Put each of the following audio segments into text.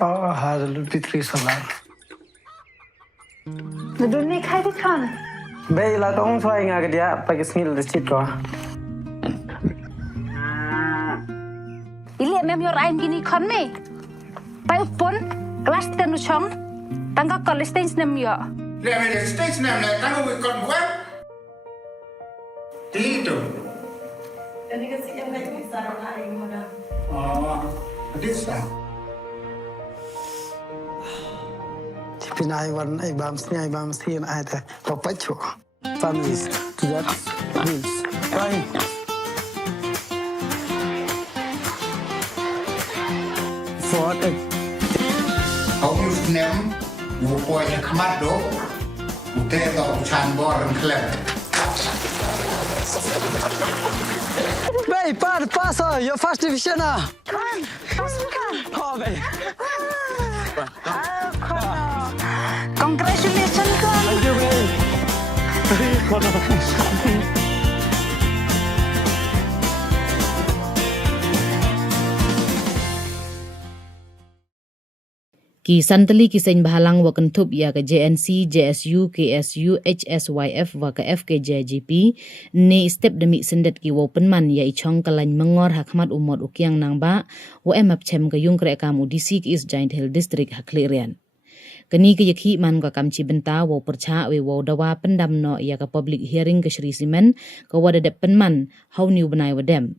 هذا البيتري صلاة Dunia kaya di kan? Baiklah, kamu suai nggak dia pakai sengil di situ. Ili mem yor aim gini kan me? Pai upon kelas tenu chong, tangga college stage nem yo. Lemme det stage nem tangga we kon buat. Itu. Jadi kasi yang kayak bisa aing modal. Oh, bisa. Pinai warna ibam sih ada papacho. Families, that means fine. For it. Kau mus nem, you boy yang kemat do, ute do chan boran klep. Baik, pasa, your first division ah. Kan, pasal kan? Oh, baik. Congratulations kan? Thank you, baik. Ki santali ki seiñbhalang wa kentup ya ke JNC, JSU, KSU, HSYF wa ke FKJGP ne step demi syndet ki wo penman ya ichong kalany mengor hakmat umot ukiang nangba wa emap chem ke yung kre kam udisi ki is Giant Hill District haklirian. Kani ke yakhi man ka kamchi benta wo percha we wo dawa pendam no ya ka public hearing ke Shri Simen ke wada de penman how new benai wadem.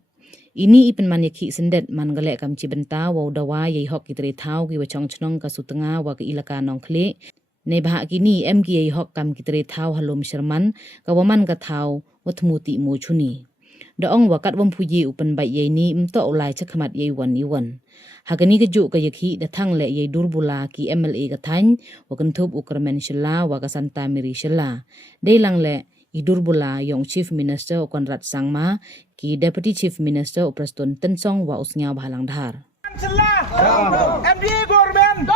Ini ipen man yakhi syndet man galek kamchi benta wo dawa ye hok ki tre thau ki wachong chnong ka sutenga wa ke ilaka nong khle ne bha kini MK ye hok kam ki tre thau halom sherman ka waman ka thau wathmuti mo chuni da ong wakat wam phuji upen bai ye ni mto olai chakhmat ye wan iwan hagani ke ju ka yakhi da thang le ye durbula ki MLA ka thain wa kanthub Kyrmen shilla wa ka santa miri shilla de lang le Idurbula yong Chief Minister Conrad sangma ki Deputy Chief Minister Prestone tensong wa Sniawbhalang dhar. MBA government,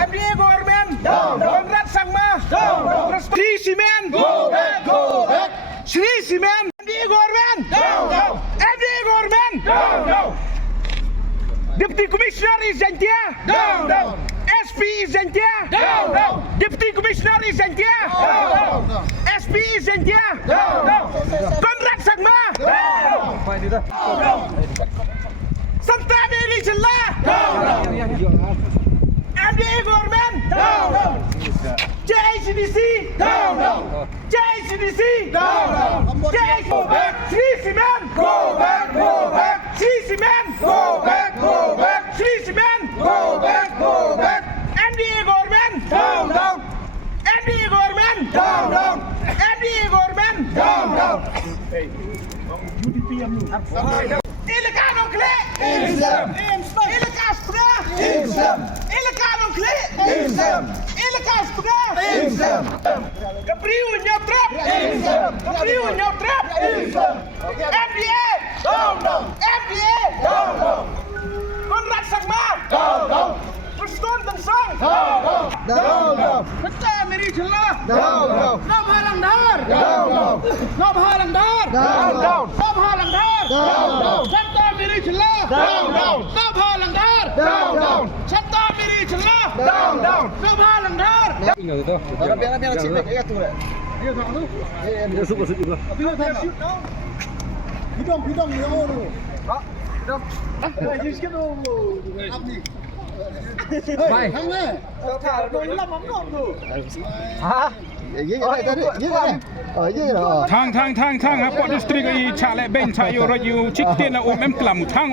MBA government, Conrad sangma, Sri Simen, Sri Simen, MBA government, MBA government, Deputy Commissioner is Zantia, SP is Zantia, Deputy Commissioner is Zantia, SP is Zantia, Conrad sangma, Santa Mary Jalla, MDA government, JCDC, JCDC, Sri Simen, go back, Sri Simen, go back, Sri Simen, go back, MDA government, MDA government, MDA government, Illegal klik! Illegal sprah! Illegal klik! Illegal sprah! Kepriu nyotrap! Kepriu nyotrap! MDA! MDA! Conrad sangma! Prestone tensong! Santa Mary Jalla! Sniawbhalang dhar! Sniawbhalang dhar! Sniawbhalang dhar! Santa Mary Jalla! Sniawbhalang dhar! Santa Mary Jalla! Sniawbhalang dhar! Biar sini ya tu. Dia tak tu. Dia suka juga. Dia tak shoot now. Bidang ni orang tu. Ha? Bidang. Dia sikit tu. Abni. Baik. Thang le. Thả rồi làm mắm ngon tu. Hả? Thang ha pot distrik ai cha le ben cha yo ro yu chik ten la om em klam thang